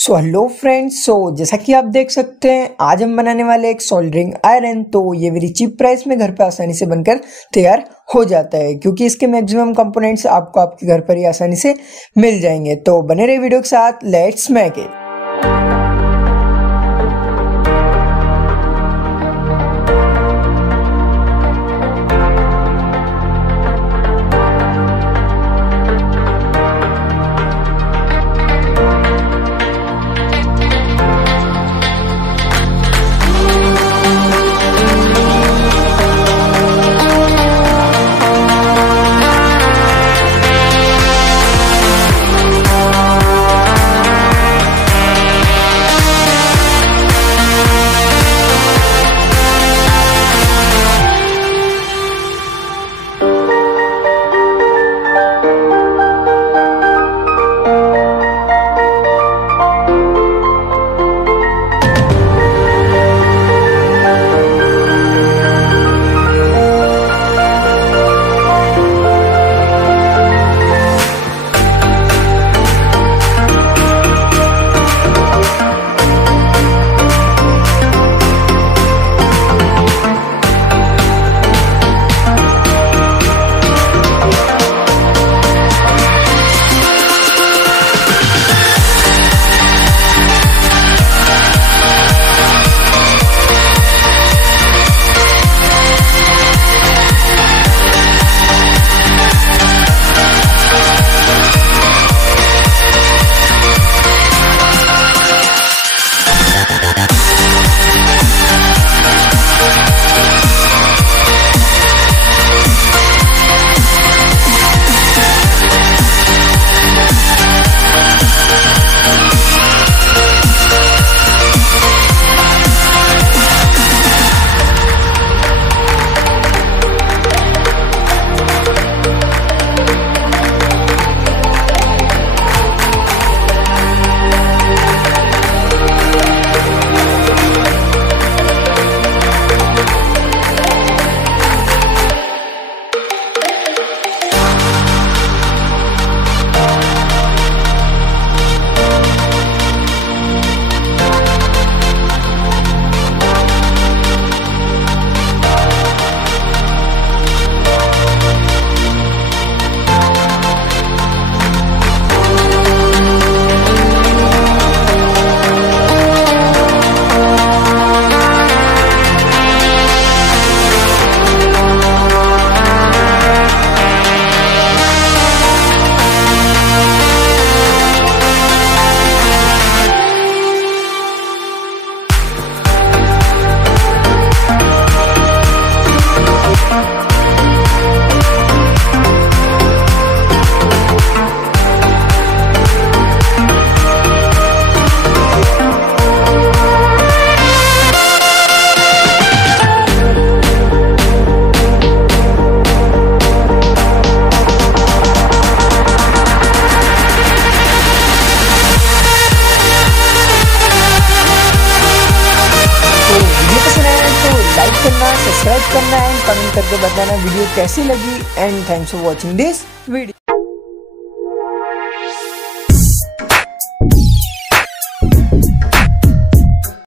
So hello friends, जैसा कि आप देख सकते हैं आज हम बनाने वाले एक सोल्डरिंग आयरन। तो ये वेरी चीप प्राइस में घर पे आसानी से बनकर तैयार हो जाता है, क्योंकि इसके मैक्सिमम कंपोनेंट्स आपको आपके घर पर ही आसानी से मिल जाएंगे। तो बने रहे वीडियो के साथ, लेट्स मेक इट। लाइक करना, सब्सक्राइब करना एंड कमेंट करके बताना वीडियो कैसी लगी। And thanks for watching this video.